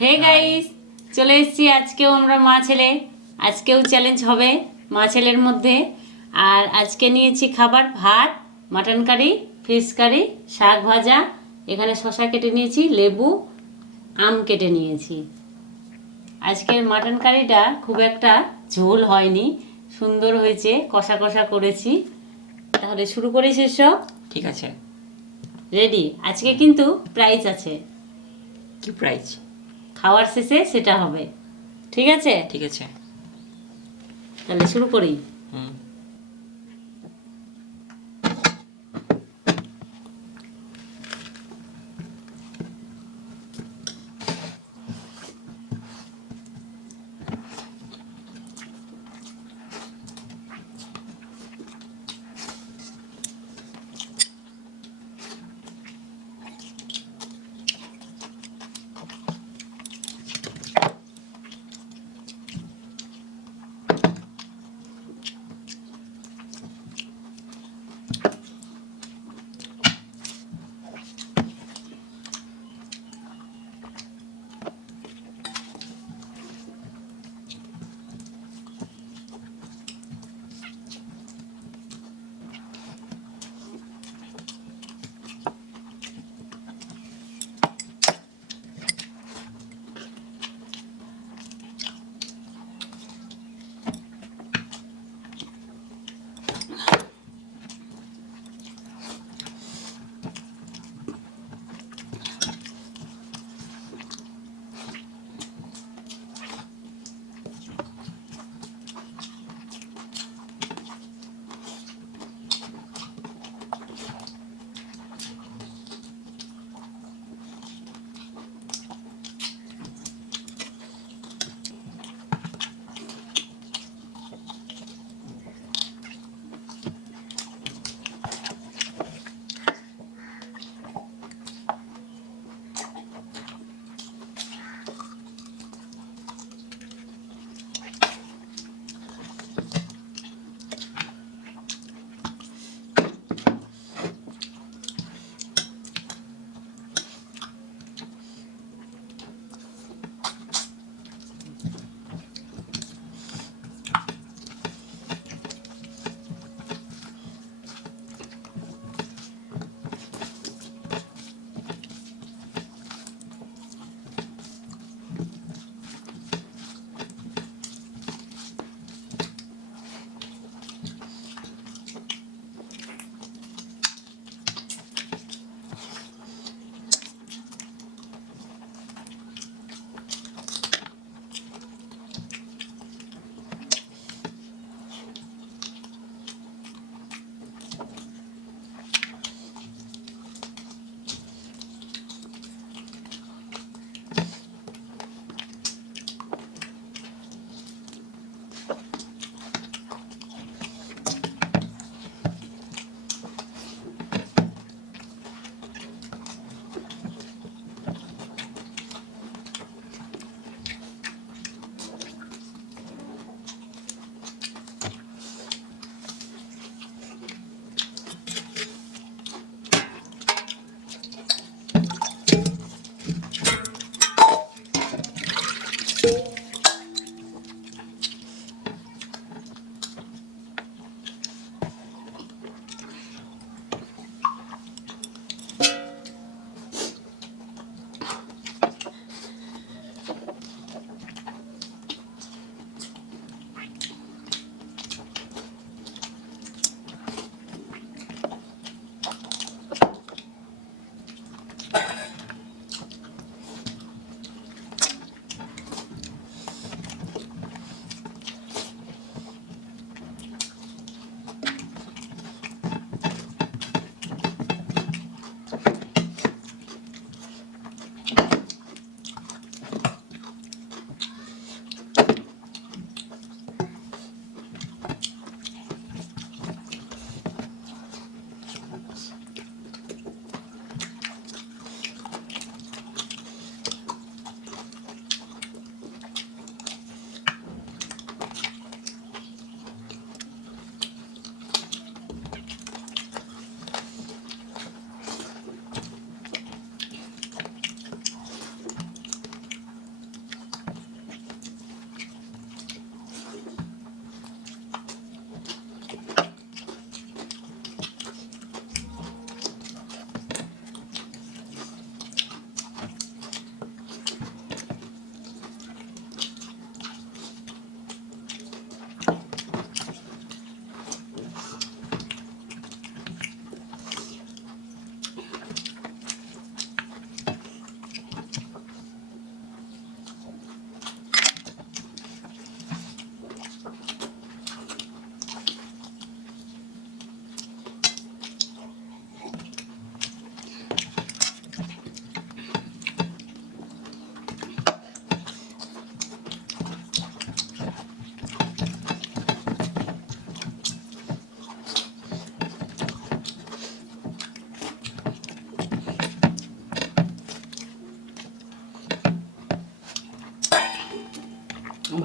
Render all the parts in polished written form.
Hey guys, চলে এসেছি। আজকেও আমরা মা ছেলে, আজকেও চ্যালেঞ্জ হবে মা ছেলের মধ্যে। আর আজকে নিয়েছি খাবার ভাত, মাটন কারি, ফিশ কারি, শাক ভাজা, এখানে শসা কেটে নিয়েছি, লেবু, আম কেটে নিয়েছি। আজকের মাটন কারিটা খুব একটা ঝোল হয়নি, সুন্দর হয়েছে, কষা কষা করেছি। তাহলে শুরু করি সেসব। ঠিক আছে। রেডি? আজকে কিন্তু প্রাইজ আছে, কি প্রাইস? খাওয়ার শেষে সেটা হবে। ঠিক আছে, ঠিক আছে। তাহলে শুরু করি। হুম।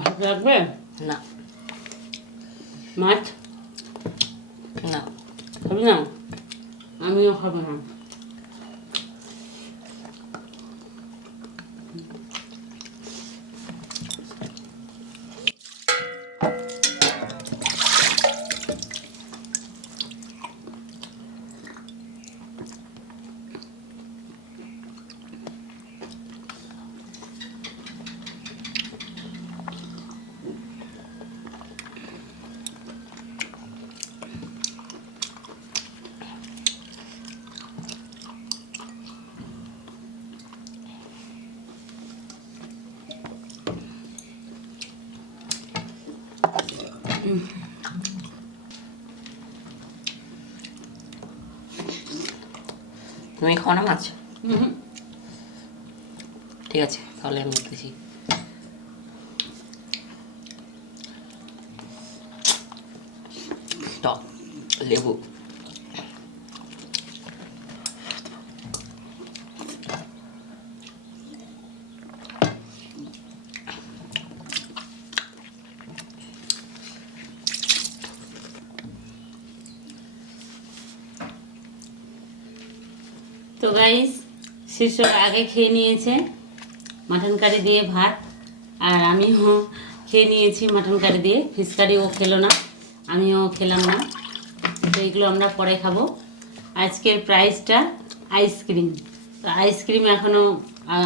ভাত লাগবে? না মাছ না খাবি না? আমিও খাবো না। তুমি খাও না মাছ? হুম। ঠিক আছে, তাহলে আমি দেখতেছি। টক লেবু। তো গাইস, শিশুর আগে খেয়ে নিয়েছে মাটন কারি দিয়ে ভাত, আর আমিও খেয়ে নিয়েছি মাটন কারি দিয়ে ফিশ কারি। ও খেলো না, আমিও খেলাম না। তো এইগুলো আমরা পরে খাবো। আজকের প্রাইসটা আইসক্রিম। তো আইসক্রিম এখনও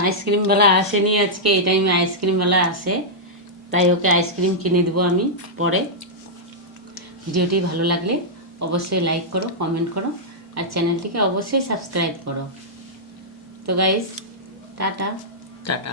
আইসক্রিমওয়ালা আসেনি। আজকে এই টাইমে আইসক্রিমওয়ালা আসে, তাই ওকে আইসক্রিম কিনে দেবো আমি পরে। ভিডিওটি ভালো লাগলে অবশ্যই লাইক করো, কমেন্ট করো, আর চ্যানেলটিকে অবশ্যই সাবস্ক্রাইব করো। তো গাইস, টাটা। টাটা।